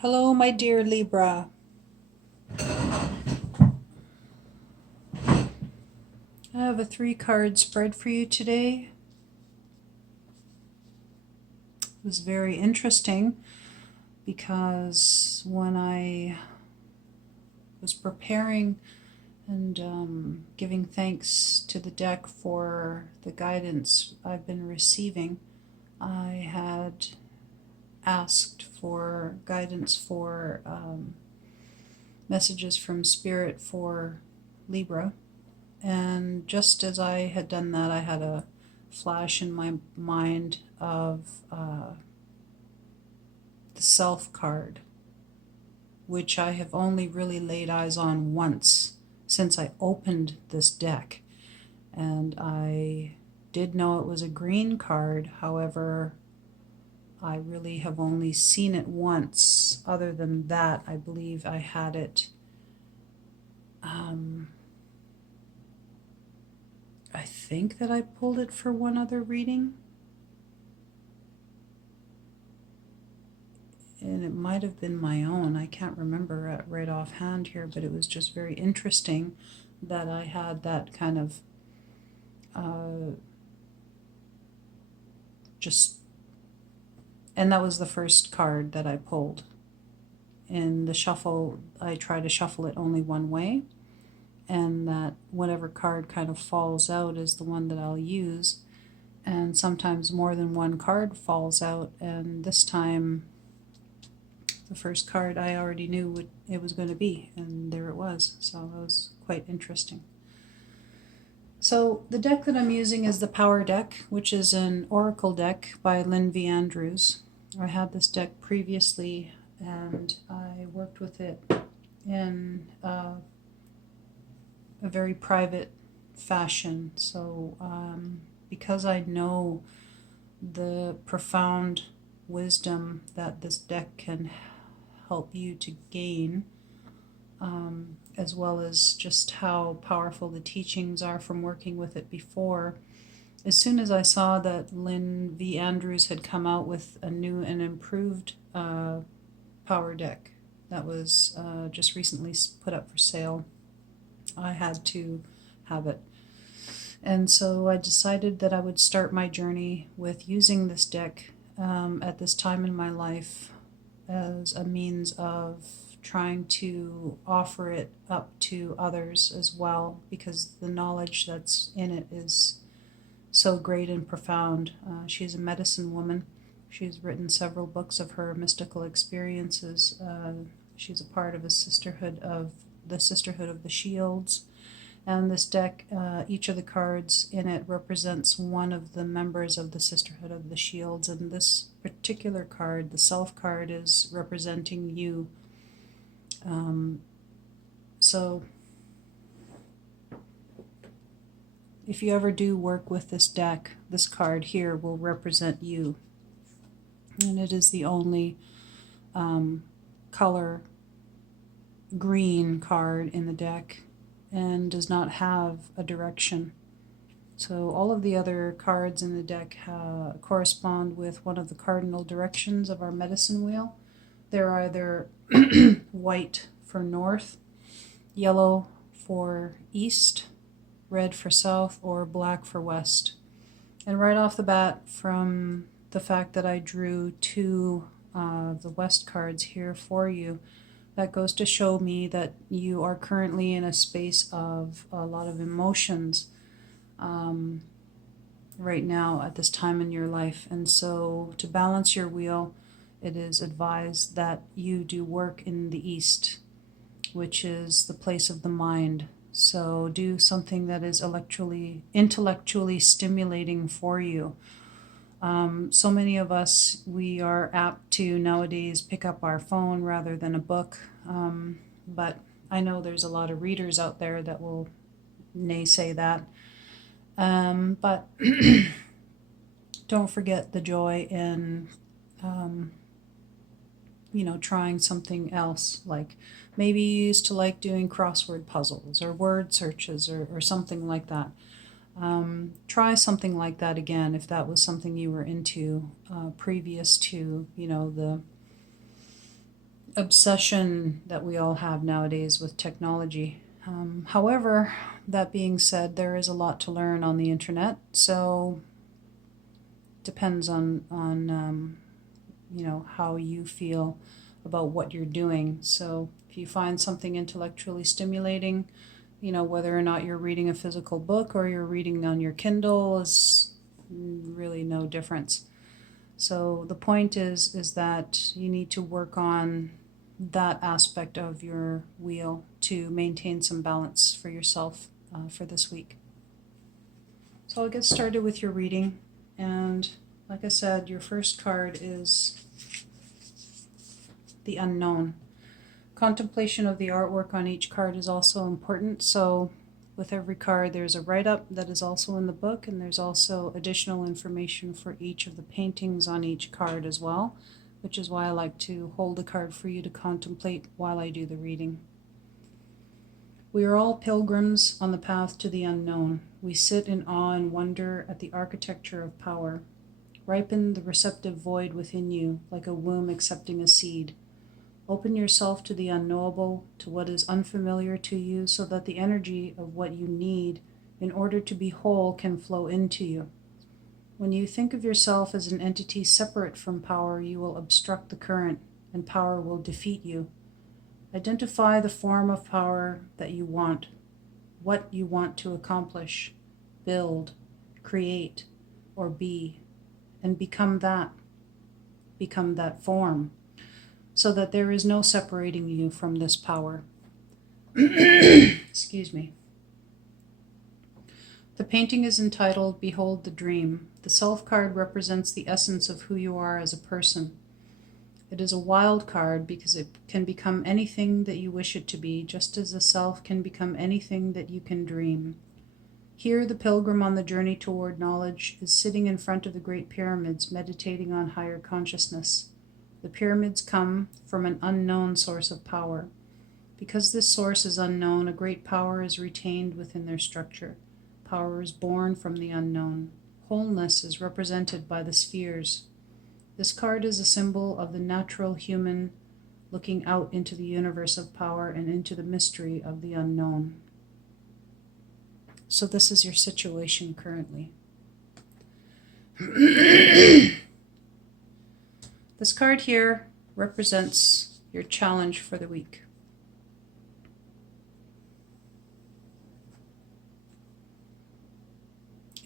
Hello, my dear Libra. I have a 3-card spread for you today. It was very interesting because when I was preparing and giving thanks to the deck for the guidance I've been receiving, I had asked for guidance for messages from Spirit for Libra. And just as I had done that, I had a flash in my mind of the Self card, which I have only really laid eyes on once since I opened this deck. And I did know it was a green card, however, I really have only seen it once. Other than that, I believe I had it. I think that I pulled it for one other reading. And it might have been my own. I can't remember right offhand here, but it was just very interesting that I had that kind of and that was the first card that I pulled. In the shuffle, I try to shuffle it only one way, and that whatever card kind of falls out is the one that I'll use. And sometimes more than one card falls out, and this time the first card I already knew what it was going to be, and there it was. So it was quite interesting. So the deck that I'm using is the Power deck, which is an oracle deck by Lynn V. I had this deck previously, and I worked with it in a very private fashion. So because I know the profound wisdom that this deck can help you to gain, as well as just how powerful the teachings are from working with it before. As soon as I saw that Lynn V. Andrews had come out with a new and improved Power deck that was just recently put up for sale, I had to have it. And so I decided that I would start my journey with using this deck at this time in my life as a means of trying to offer it up to others as well, because the knowledge that's in it is so great and profound. She's a medicine woman. She's written several books of her mystical experiences. She's a part of the Sisterhood of the Shields. And this deck, each of the cards in it represents one of the members of the Sisterhood of the Shields. And this particular card, the Self card, is representing you. So if you ever do work with this deck, this card here will represent you. And it is the only color green card in the deck and does not have a direction. So all of the other cards in the deck correspond with one of the cardinal directions of our medicine wheel. They're either white for north, yellow for east, red for south, or black for west. And right off the bat, from the fact that I drew two of the west cards here for you, that goes to show me that you are currently in a space of a lot of emotions right now at this time in your life. And so to balance your wheel, it is advised that you do work in the east, which is the place of the mind. So do something that is intellectually stimulating for you. So many of us, we are apt to nowadays pick up our phone rather than a book. But I know there's a lot of readers out there that will naysay that. But don't forget the joy in, trying something else. Like maybe you used to like doing crossword puzzles or word searches or something like that. Try something like that again if that was something you were into previous to, the obsession that we all have nowadays with technology. However, that being said, there is a lot to learn on the internet, so depends on how you feel about what you're doing. So if you find something intellectually stimulating, whether or not you're reading a physical book or you're reading on your Kindle is really no difference. So the point is that you need to work on that aspect of your wheel to maintain some balance for yourself for this week. So I'll get started with your reading, and like I said, your first card is the unknown. Contemplation of the artwork on each card is also important. So with every card there's a write-up that is also in the book, and there's also additional information for each of the paintings on each card as well, which is why I like to hold the card for you to contemplate while I do the reading. We are all pilgrims on the path to the unknown. We sit in awe and wonder at the architecture of power. Ripen the receptive void within you, like a womb accepting a seed. Open yourself to the unknowable, to what is unfamiliar to you, so that the energy of what you need in order to be whole can flow into you. When you think of yourself as an entity separate from power, you will obstruct the current, and power will defeat you. Identify the form of power that you want, what you want to accomplish, build, create, or be, and become that. Become that form, so that there is no separating you from this power. Excuse me. The painting is entitled Behold the Dream. The self card represents the essence of who you are as a person. It is a wild card because it can become anything that you wish it to be, just as the self can become anything that you can dream. Here, the pilgrim on the journey toward knowledge is sitting in front of the great pyramids, meditating on higher consciousness. The pyramids come from an unknown source of power. Because this source is unknown, a great power is retained within their structure. Power is born from the unknown. Wholeness is represented by the spheres. This card is a symbol of the natural human looking out into the universe of power and into the mystery of the unknown. So this is your situation currently. This card here represents your challenge for the week.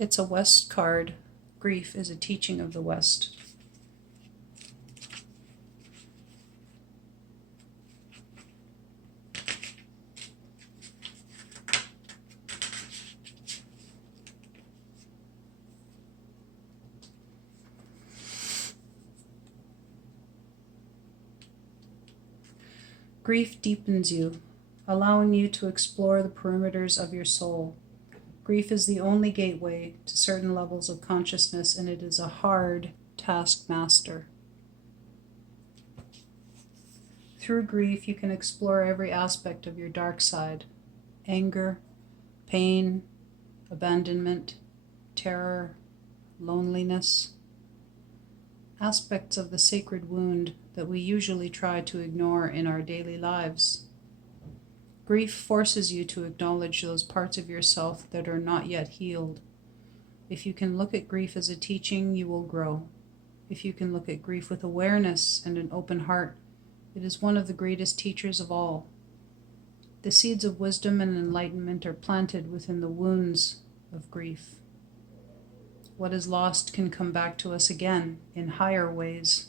It's a West card. Grief is a teaching of the West. Grief deepens you, allowing you to explore the perimeters of your soul. Grief is the only gateway to certain levels of consciousness, and it is a hard taskmaster. Through grief, you can explore every aspect of your dark side: anger, pain, abandonment, terror, loneliness, aspects of the sacred wound that we usually try to ignore in our daily lives. Grief forces you to acknowledge those parts of yourself that are not yet healed. If you can look at grief as a teaching, you will grow. If you can look at grief with awareness and an open heart, it is one of the greatest teachers of all. The seeds of wisdom and enlightenment are planted within the wounds of grief. What is lost can come back to us again in higher ways.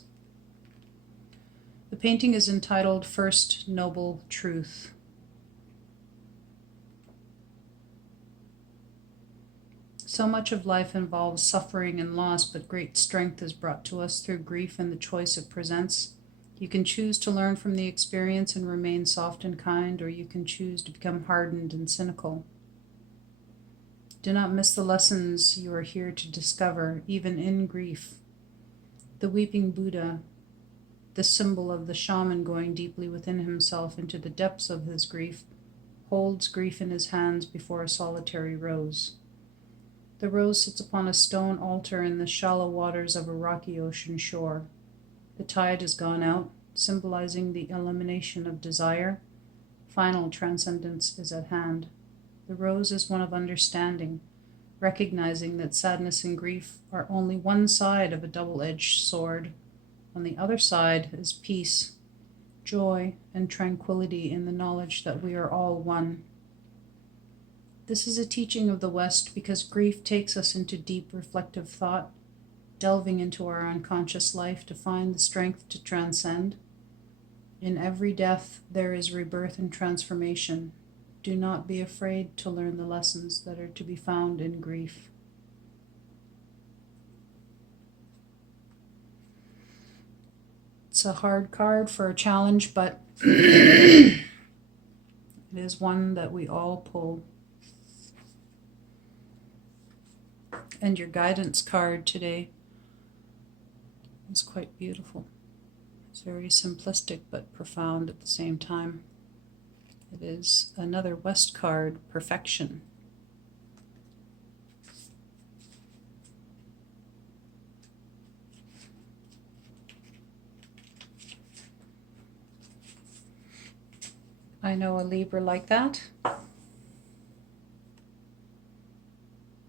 The painting is entitled First Noble Truth. So much of life involves suffering and loss, but great strength is brought to us through grief and the choice it presents. You can choose to learn from the experience and remain soft and kind, or you can choose to become hardened and cynical. Do not miss the lessons you are here to discover, even in grief. The weeping Buddha, the symbol of the shaman going deeply within himself into the depths of his grief, holds grief in his hands before a solitary rose. The rose sits upon a stone altar in the shallow waters of a rocky ocean shore. The tide has gone out, symbolizing the elimination of desire. Final transcendence is at hand. The rose is one of understanding, recognizing that sadness and grief are only one side of a double-edged sword. On the other side is peace, joy, and tranquility in the knowledge that we are all one. This is a teaching of the West because grief takes us into deep reflective thought, delving into our unconscious life to find the strength to transcend. In every death, there is rebirth and transformation. Do not be afraid to learn the lessons that are to be found in grief. It's a hard card for a challenge, but it is one that we all pull. And your guidance card today is quite beautiful. It's very simplistic but profound at the same time. It is another West card, perfection. I know a Libra like that.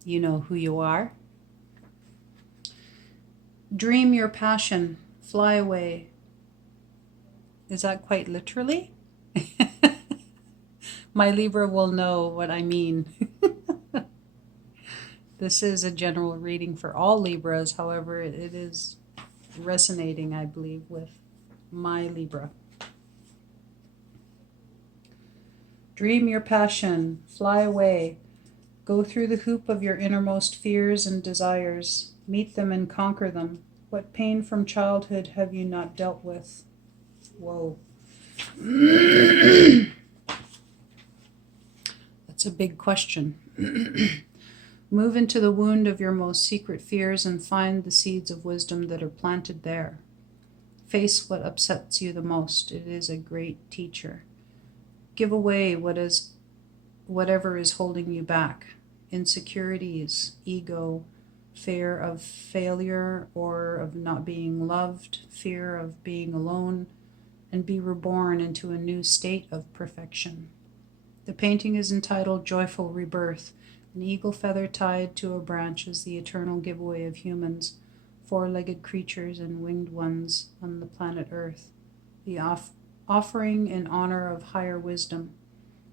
You know who you are. Dream your passion, fly away. Is that quite literally? My Libra will know what I mean. This is a general reading for all Libras, however, it is resonating, I believe, with my Libra. Dream your passion, fly away. Go through the hoop of your innermost fears and desires. Meet them and conquer them. What pain from childhood have you not dealt with? Whoa. That's a big question. Move into the wound of your most secret fears and find the seeds of wisdom that are planted there. Face what upsets you the most. It is a great teacher. Give away whatever is holding you back. Insecurities, ego, fear of failure or of not being loved, fear of being alone, and be reborn into a new state of perfection. The painting is entitled Joyful Rebirth. An eagle feather tied to a branch is the eternal giveaway of humans, four-legged creatures and winged ones on the planet Earth. The offering in honor of higher wisdom.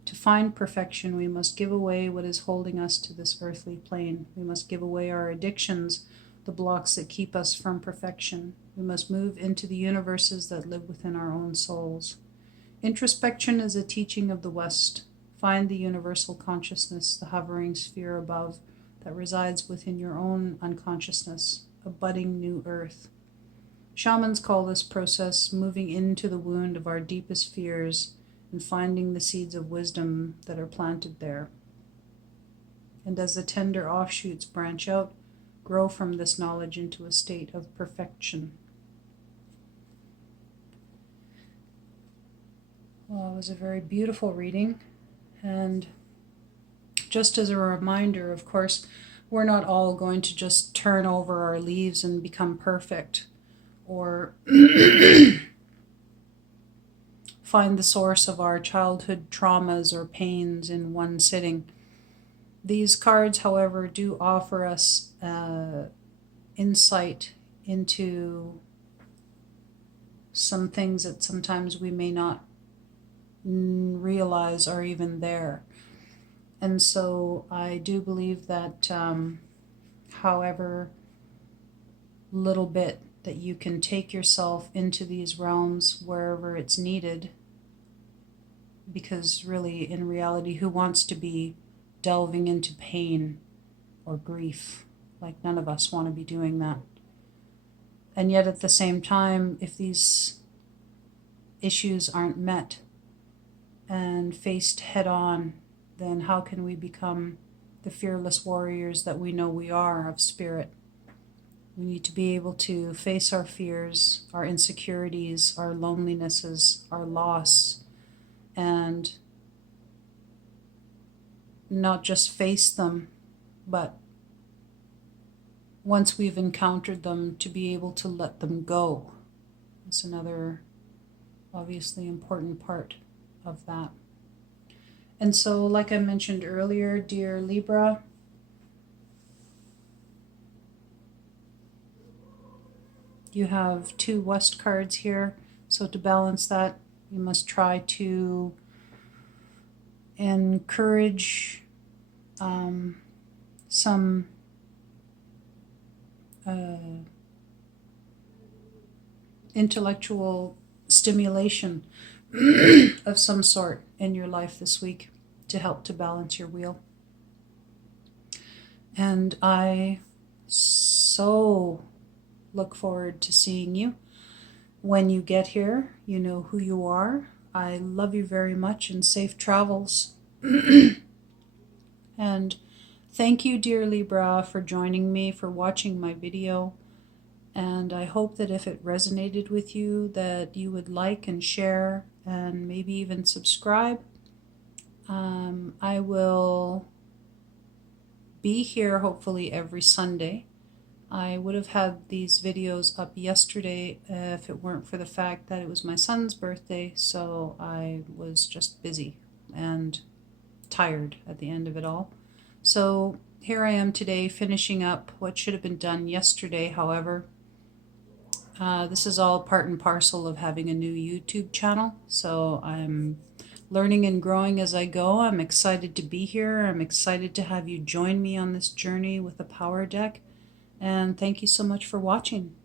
To find perfection, we must give away what is holding us to this earthly plane. We must give away our addictions, the blocks that keep us from perfection. We must move into the universes that live within our own souls. Introspection is a teaching of the West. Find the universal consciousness, the hovering sphere above that resides within your own unconsciousness, a budding new earth. Shamans call this process moving into the wound of our deepest fears and finding the seeds of wisdom that are planted there. And as the tender offshoots branch out, grow from this knowledge into a state of perfection. Well, it was a very beautiful reading, and just as a reminder, of course, we're not all going to just turn over our leaves and become perfect, or find the source of our childhood traumas or pains in one sitting. These cards, however, do offer us insight into some things that sometimes we may not realize are even there. And so I do believe that however little bit that you can take yourself into these realms wherever it's needed, because really, in reality, who wants to be delving into pain or grief? Like, none of us want to be doing that. And yet at the same time, if these issues aren't met and faced head on, then how can we become the fearless warriors that we know we are of spirit? We need to be able to face our fears, our insecurities, our lonelinesses, our loss, and not just face them, but once we've encountered them, to be able to let them go. It's another obviously important part of that. And so, like I mentioned earlier, dear Libra, you have 2 West cards here. So to balance that, you must try to encourage some intellectual stimulation of some sort in your life this week to help to balance your wheel. And I so look forward to seeing you. When you get here, you know who you are. I love you very much and safe travels. And thank you, dear Libra, for joining me, for watching my video. And I hope that if it resonated with you, that you would like and share and maybe even subscribe. I will be here hopefully every Sunday. I would have had these videos up yesterday if it weren't for the fact that it was my son's birthday, so I was just busy and tired at the end of it all. So here I am today finishing up what should have been done yesterday. However, this is all part and parcel of having a new YouTube channel, so I'm learning and growing as I go. I'm excited to be here. I'm excited to have you join me on this journey with a power deck. And thank you so much for watching.